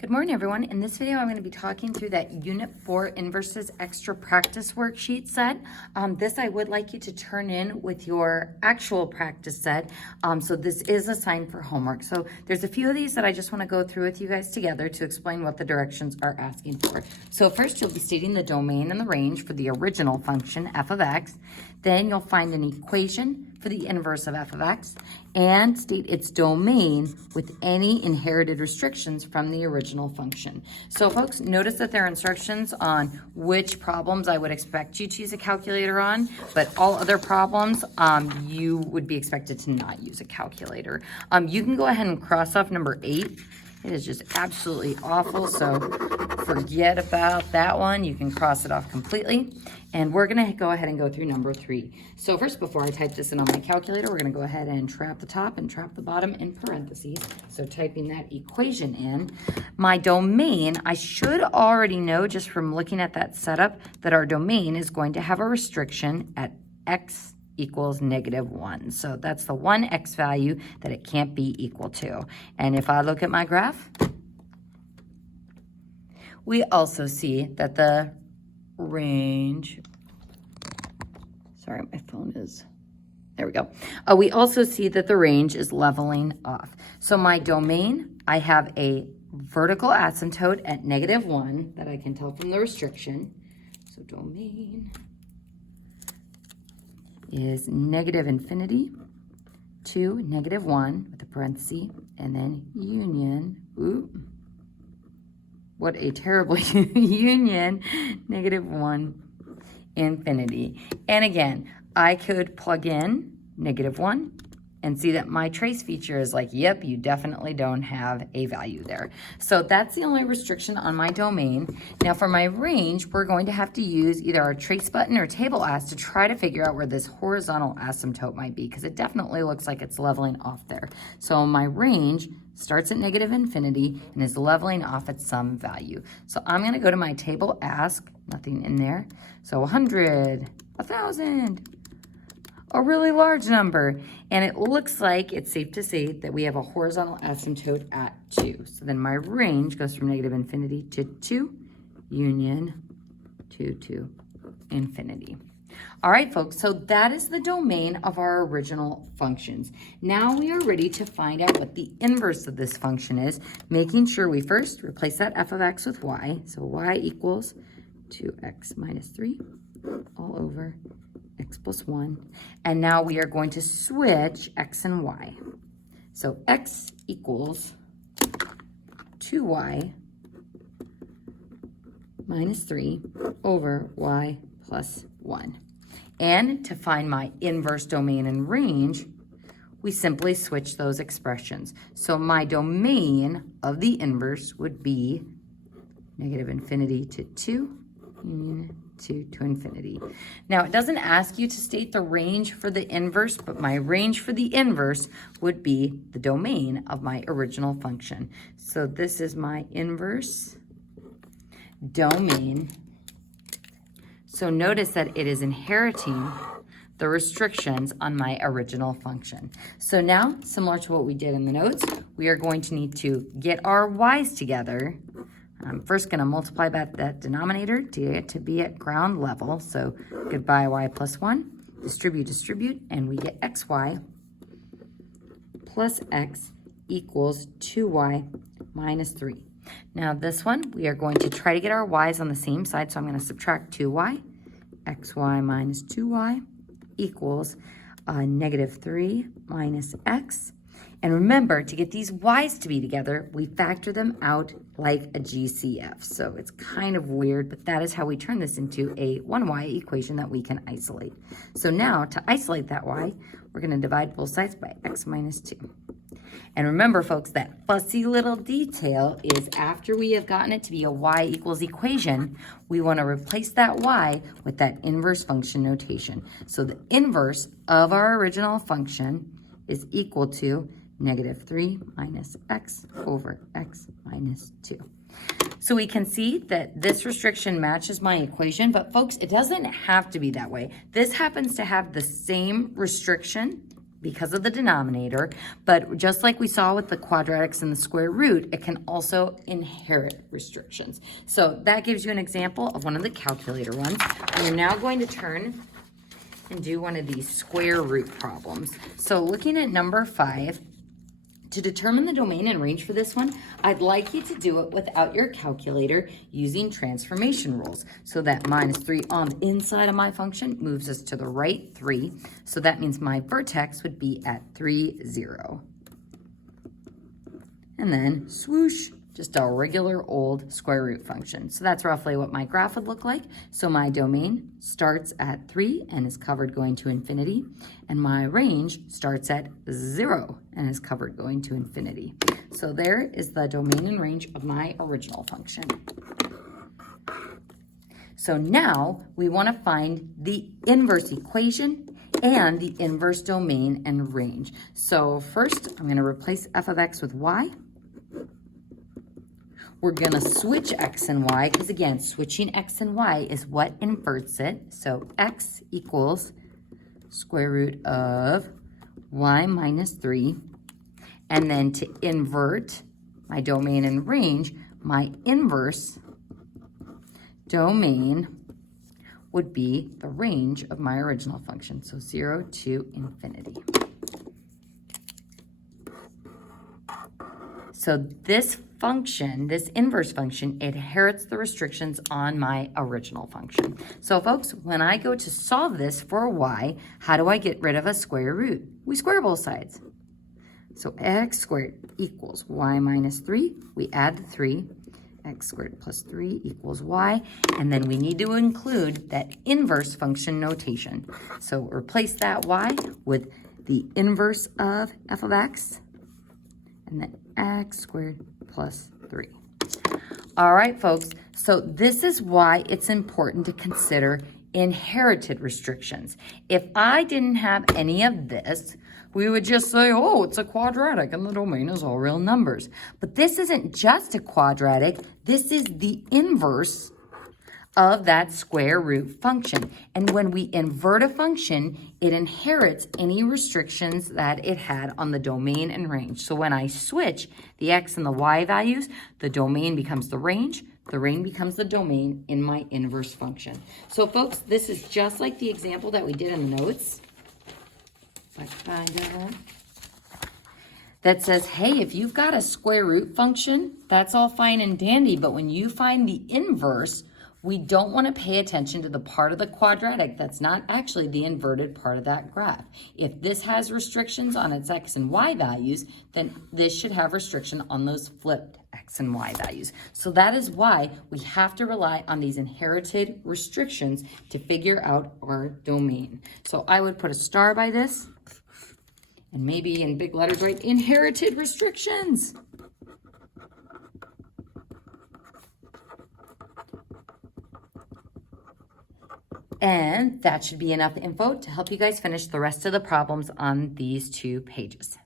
Good morning, everyone. In this video, I'm going to be talking through that Unit 4 Inverses Extra Practice Worksheet set. This I would like you to turn in with your actual practice set. So this is assigned for homework. So there's a few of these that I just want to go through with you guys together to explain what the directions are asking for. So first, you'll be stating the domain and the range for the original function, f of x. Then you'll find an equation for the inverse of f of x and state its domain with any inherited restrictions from the original function. So folks, notice that there are instructions on which problems I would expect you to use a calculator on, but all other problems you would be expected to not use a calculator. You can go ahead and cross off number 8. It is just absolutely awful, so forget about that one. You can cross it off completely. And we're gonna go ahead and go through number 3. So first, before I type this in on my calculator, we're gonna go ahead and trap the top and trap the bottom in parentheses. So typing that equation in. My domain, I should already know just from looking at that setup that our domain is going to have a restriction at x equals -1. So that's the one x value that it can't be equal to. And if I look at my graph, we also see that the range, sorry, my phone is, there we go. We also see that the range is leveling off. So my domain, I have a vertical asymptote at -1 that I can tell from the restriction. So domain is -∞ to -1 with a parenthesis, and then union, what a terrible union, -1, infinity. And again, I could plug in -1 and see that my trace feature is like, yep, you definitely don't have a value there. So that's the only restriction on my domain. Now for my range, we're going to have to use either our trace button or table as to try to figure out where this horizontal asymptote might be, because it definitely looks like it's leveling off there. So my range starts at -∞ and is leveling off at some value. So I'm gonna go to my table ask, nothing in there. So 100, 1,000, a really large number. And it looks like it's safe to say that we have a horizontal asymptote at 2. So then my range goes from -∞ to 2, union 2 to infinity. All right, folks, so that is the domain of our original functions. Now we are ready to find out what the inverse of this function is, making sure we first replace that f of x with y. So y equals 2x minus 3 all over x plus 1. And now we are going to switch x and y. So x equals 2y minus 3 over y plus 1. And to find my inverse domain and range, we simply switch those expressions. So my domain of the inverse would be -∞ to 2, union 2 to infinity. Now, it doesn't ask you to state the range for the inverse, but my range for the inverse would be the domain of my original function. So this is my inverse domain. So notice that it is inheriting the restrictions on my original function. So now, similar to what we did in the notes, we are going to need to get our y's together. I'm first going to multiply by that denominator to get it to be at ground level. So goodbye y plus 1, distribute, and we get xy plus x equals 2y minus 3. Now this one, we are going to try to get our y's on the same side, so I'm going to subtract 2y, xy minus 2y equals -3 minus x. And remember, to get these y's to be together, we factor them out like a GCF. So it's kind of weird, but that is how we turn this into a 1y equation that we can isolate. So now, to isolate that y, we're going to divide both sides by x minus 2. And remember, folks, that fussy little detail is after we have gotten it to be a y equals equation, we want to replace that y with that inverse function notation. So the inverse of our original function is equal to -3 minus x over x minus 2. So we can see that this restriction matches my equation, but folks, it doesn't have to be that way. This happens to have the same restriction because of the denominator, but just like we saw with the quadratics and the square root, it can also inherit restrictions. So that gives you an example of one of the calculator ones. We're now going to turn and do one of these square root problems. So looking at number 5, to determine the domain and range for this one, I'd like you to do it without your calculator using transformation rules. So that -3 on the inside of my function moves us to the right 3. So that means my vertex would be at 3, 0. And then swoosh, just a regular old square root function. So that's roughly what my graph would look like. So my domain starts at 3 and is covered going to infinity. And my range starts at 0 and is covered going to infinity. So there is the domain and range of my original function. So now we want to find the inverse equation and the inverse domain and range. So first, I'm going to replace f of x with y. We're going to switch x and y, because again, switching x and y is what inverts it. So x equals square root of y minus 3. And then to invert my domain and range, my inverse domain would be the range of my original function. So 0 to infinity. So this function, this inverse function, inherits the restrictions on my original function. So folks, when I go to solve this for y, how do I get rid of a square root? We square both sides. So x squared equals y minus 3. We add the 3. X squared plus 3 equals y. And then we need to include that inverse function notation. So replace that y with the inverse of f of x. And then x squared plus 3. All right, folks, so this is why it's important to consider inherited restrictions. If I didn't have any of this, we would just say, oh, it's a quadratic and the domain is all real numbers. But this isn't just a quadratic, this is the inverse of that square root function. And when we invert a function, it inherits any restrictions that it had on the domain and range. So when I switch the x and the y values, the domain becomes the range becomes the domain in my inverse function. So folks, this is just like the example that we did in the notes. If I find that, that says, hey, if you've got a square root function, that's all fine and dandy, but when you find the inverse, we don't want to pay attention to the part of the quadratic that's not actually the inverted part of that graph. If this has restrictions on its x and y values, then this should have restriction on those flipped x and y values. So that is why we have to rely on these inherited restrictions to figure out our domain. So I would put a star by this, and maybe in big letters write inherited restrictions. And that should be enough info to help you guys finish the rest of the problems on these 2 pages.